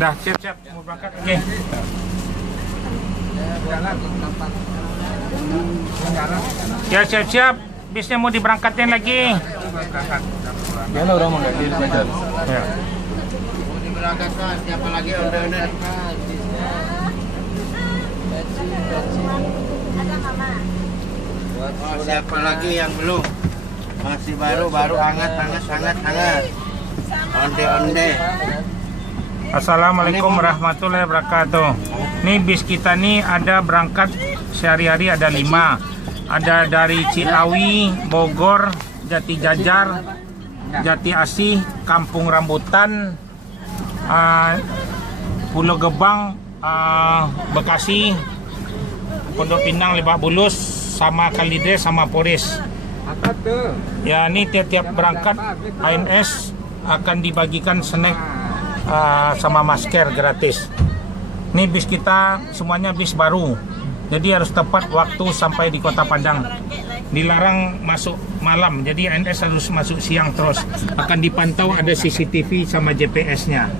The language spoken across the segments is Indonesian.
Dah siap-siap mau berangkat lagi. Ya siap-siap, bisnya mau diberangkatin lagi. Ya orang mau ganti belajar. Ya. Mau diberangkatkan, siapa lagi order-order? Oh, siapa lagi yang belum? Masih baru hangat. Onde. Assalamualaikum warahmatullahi wabarakatuh. Nih bis kita nih ada berangkat sehari-hari ada 5. Ada dari Ciawi, Bogor, Jati Jajar, Jati Asih, Kampung Rambutan, Pulau Gebang, Bekasi, Pondok Pinang, Lebak Bulus, sama Kalides, sama Polres. Ya ini tiap-tiap berangkat ANS akan dibagikan snack sama masker gratis. Ini bis kita semuanya bis baru, jadi harus tepat waktu sampai di Kota Padang. Dilarang masuk malam, jadi ANS harus masuk siang terus. Akan dipantau, ada CCTV sama GPS-nya.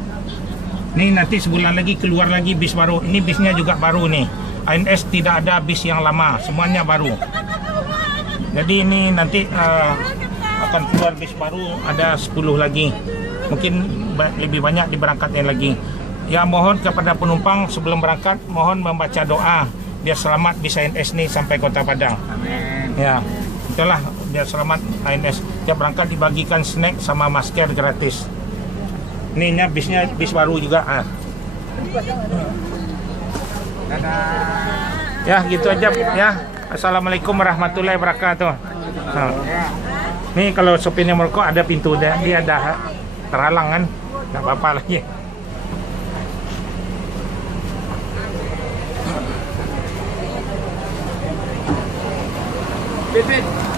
Ini nanti sebulan lagi keluar lagi bis baru. Ini bisnya juga baru nih. ANS tidak ada bis yang lama, semuanya baru. Jadi ini nanti akan keluar bis baru, ada 10 lagi. Mungkin lebih banyak diberangkatkan lagi. Ya mohon kepada penumpang sebelum berangkat, mohon membaca doa biar selamat bis ANS nih sampai Kota Padang. Amin. Ya, itulah biar selamat ANS. Tiap berangkat dibagikan snack sama masker gratis. Ininya bisnya bis baru juga. Ya gitu aja ya. Assalamualaikum warahmatullahi wabarakatuh. Nih kalau sopirnya merokok ada pintu dia ada terhalang kan, nggak apa-apa lagi.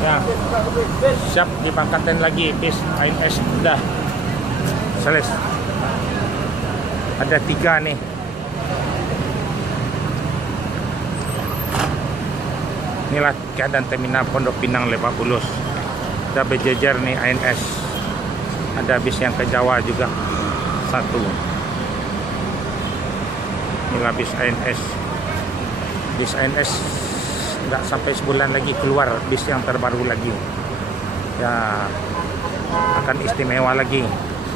Ya, siap diberangkatkan lagi bis ANS udah selesai. Ada 3 nih. Inilah keadaan terminal Pondok Pinang Lebak Bulus. Udah berjejer nih ANS. Ada bis yang ke Jawa juga 1. Inilah bis ANS. Bis ANS nggak sampai sebulan lagi keluar bis yang terbaru lagi. Ya akan istimewa lagi.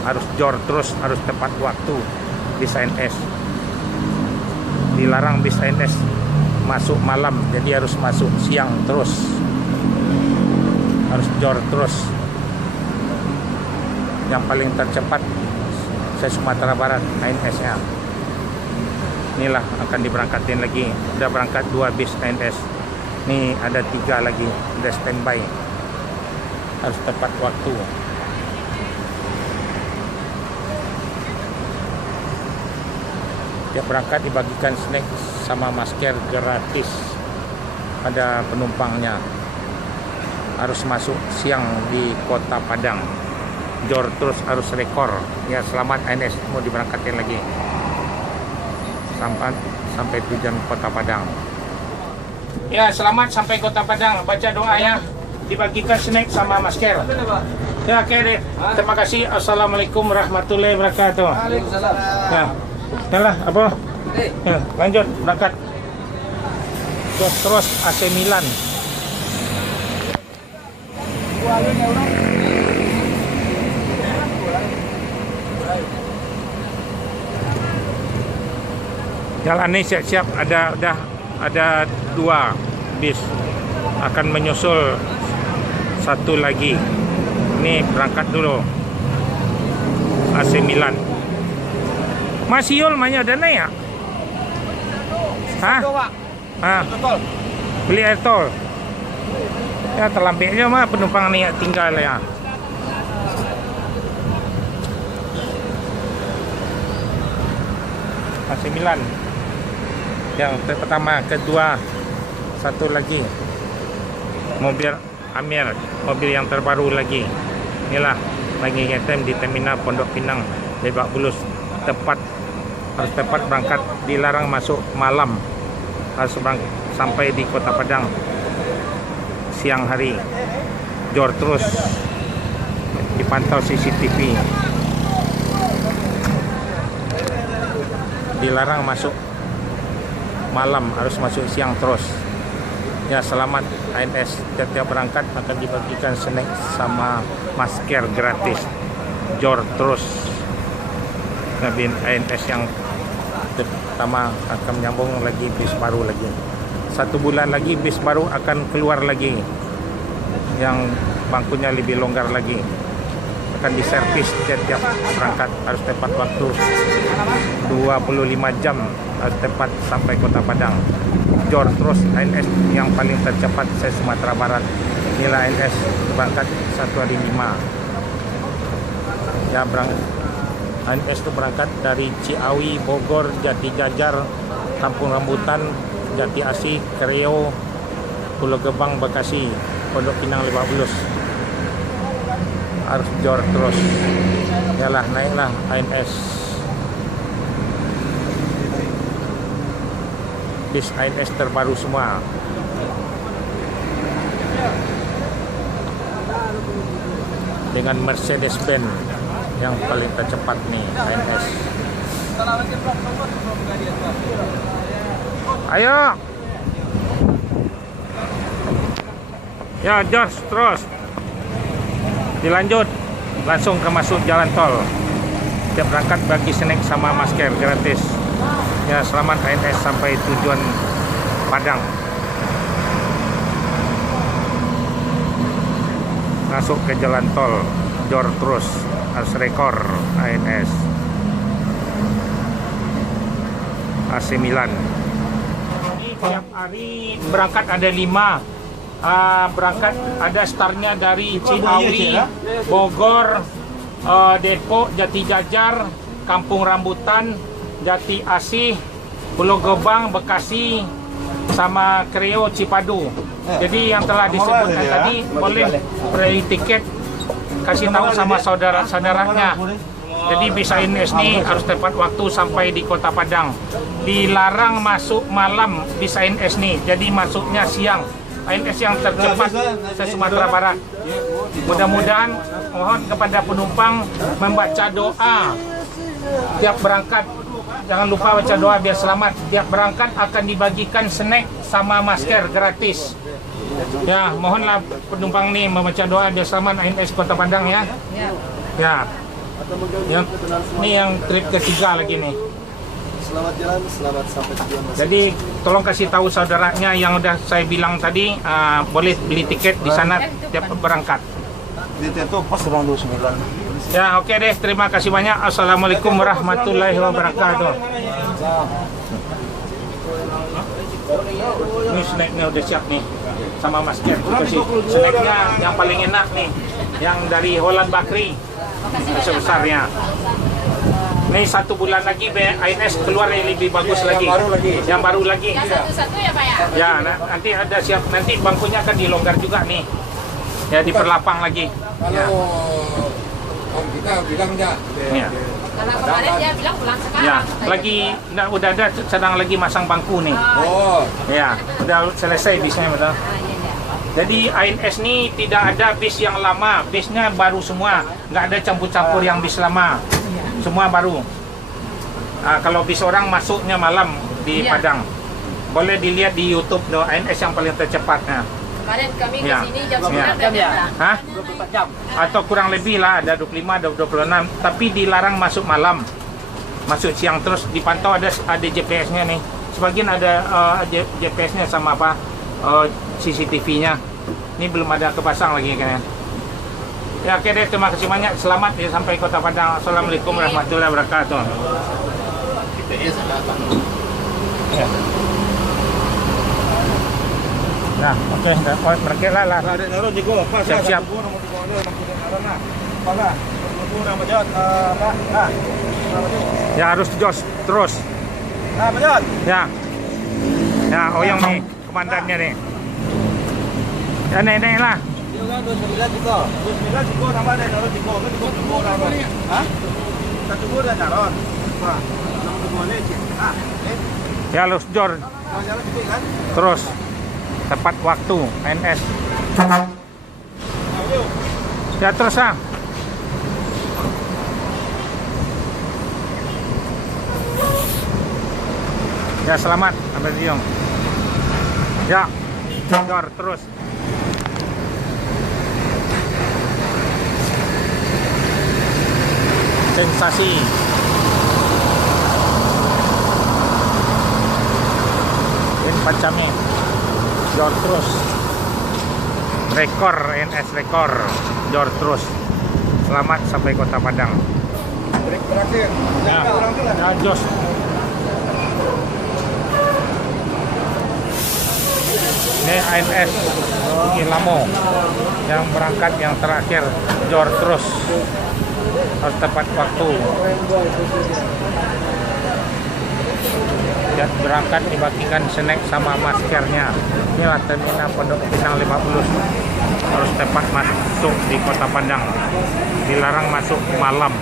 Harus jor terus, harus tepat waktu bis ANS. Dilarang bis ANS masuk malam, jadi harus masuk siang terus, harus jor terus. Yang paling tercepat se Sumatera Barat ANS-nya. Inilah akan diberangkatin lagi. Udah berangkat 2 bis ANS. Nih ada 3 lagi, udah standby. Harus tepat waktu. Tiap berangkat dibagikan snack sama masker gratis pada penumpangnya. Harus masuk siang di Kota Padang. Jor terus, harus rekor. Ya selamat ANS mau diberangkatkan lagi. Sampai tujuan Kota Padang. Ya selamat sampai Kota Padang. Baca doa ya. Dibagikan snack sama masker. Ya oke deh. Terima kasih. Assalamualaikum warahmatullahi wabarakatuh. Nah, yalah apa? Ya, lanjut berangkat. Terus AC Milan. Jalan ini siap-siap, ada 2 bis akan menyusul 1 lagi. Ini berangkat dulu AC Milan. Mas Yul mana ada naik ya? Hah? Beli air tol. Ya terlampirnya mah penumpang nih tinggal ya. AC Milan. Yang pertama, kedua, 1 lagi. Mobil Amir, mobil yang terbaru lagi. Inilah lagi ngetem di terminal Pondok Pinang Lebak Bulus. Harus tepat berangkat, dilarang masuk malam. Harus sampai di Kota Padang siang hari. Jor terus, dipantau CCTV. dilarang masuk malam, harus masuk siang terus. Ya, selamat ANS. Tiap berangkat akan dibagikan snack sama masker gratis. Jor terus. Kabin ANS yang pertama akan menyambung lagi bis baru lagi. 1 bulan lagi bis baru akan keluar lagi, yang bangkunya lebih longgar lagi. Akan diservis tiap berangkat, harus tepat waktu 25 jam, harus tepat sampai Kota Padang. Jor terus ANS yang paling tercepat se Sumatera Barat. Inilah ANS berangkat 1 hari 5. Ya, ANS itu berangkat dari Ciawi, Bogor, Jati Jajar, Kampung Rambutan, Jati Asih, Kreo, Pulau Gebang, Bekasi, Pondok Pinang, Lebak Bulus. Harus jor terus. Yalah, naiklah ANS. Bis ANS terbaru semua. Dengan Mercedes-Benz yang paling tercepat nih ANS. Ayo. Ya, George terus. Dilanjut langsung ke masuk jalan tol. Tiap berangkat bagi snack sama masker gratis. Ya, selamat ANS sampai tujuan Padang. Masuk ke jalan tol, jor terus, harus rekor ANS. AC Milan. Tiap hari berangkat ada 5. Berangkat ada startnya dari Ciawi, Bogor, Depok, Jati Jajar, Kampung Rambutan, Jati Asih, Pulau Gebang, Bekasi, sama Kreo, Cipadu. Jadi yang telah disebutkan tadi boleh beli tiket, kasih tahu sama saudara-saudaranya. Jadi bis ANS ini harus tepat waktu sampai di Kota Padang. Dilarang masuk malam bis ANS ini, jadi masuknya siang. ANS yang tercepat se Sumatera Barat. Mudah-mudahan mohon kepada penumpang membaca doa tiap berangkat. Jangan lupa baca doa biar selamat. Tiap berangkat akan dibagikan snack sama masker gratis. Ya, mohonlah penumpang nih membaca doa biar selamat ANS Kota Padang ya. Ya. Ini yang trip ketiga lagi nih. Selamat jalan, selamat sampai tujuan. Jadi tolong kasih tahu saudaranya yang udah saya bilang tadi, boleh beli tiket di sana tiap berangkat. Itu pas 29. Ya, oke deh, terima kasih banyak. Assalamualaikum warahmatullahi wabarakatuh. Ini snacknya udah siap nih, sama masker. Kasih snacknya yang paling enak nih, yang dari Holland Bakri, besar-besarnya. Ini 1 bulan lagi ANS keluar yang lebih bagus lagi. Yang baru lagi. Yang satu-satu ya Pak ya? Ya, nanti ada siap, nanti bangkunya akan dilonggar juga nih. Ya, diperlapang lagi. Ya. Om kita bilang ya. Ya. Karena kemarin dia bilang pulang sekarang. Ya, lagi udah ada sedang lagi masang bangku nih. Oh. Ya, udah selesai bisnya betul. Jadi ANS ini tidak ada bis yang lama, bisnya baru semua, nggak ada campur-campur yang bis lama, semua baru. Kalau bis orang masuknya malam di Padang, boleh dilihat di YouTube no, ANS yang paling tercepatnya. Kemarin kami Ya. kesini jam Ya. 9 jam. Hah? 24 jam. Atau kurang lebih lah, ada 25, ada 26, tapi dilarang masuk malam, masuk siang terus. Dipantau ada GPS-nya nih. Sebagian ada GPS-nya sama apa? CCTV-nya. Ini belum ada kepasang lagi kayaknya. Ya, oke deh, terima kasih banyak. Selamat ya sampai Kota Padang. Assalamualaikum warahmatullahi wabarakatuh. Ya. Nah, oke, berangkat lah. Siap-siap. Ya, harus jos terus. Ya. Ya, Oyong nih, komandannya nih. Ya, naik lah. Ya, harus jor terus. Tepat waktu ANS. Ya, terus ah. Ya selamat sampai Diong. Ya, jor terus. Sensasi. In Pancame, jor terus. Rekor NS rekor, jor terus. Selamat sampai Kota Padang. Break terakhir. Ya, ya jos. Ini ANS Ilamo yang berangkat yang terakhir, jor terus, harus tepat waktu. Ya, berangkat dibagikan snack sama maskernya. Inilah terminal Pondok Pinang 50, harus tepat masuk di Kota Padang, dilarang masuk malam,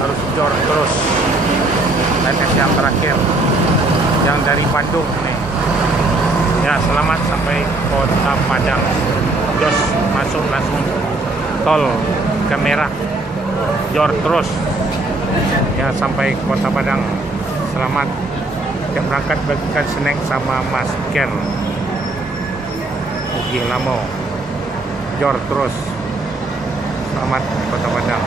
harus jor terus. ANS yang terakhir yang dari Bandung nih. Ya selamat sampai Kota Padang. Jos masuk langsung tol ke merah, jor terus ya sampai Kota Padang. Selamat. Yang berangkat bagikan snack sama masker. Ugi Lamo, jor terus. Selamat Kota Padang.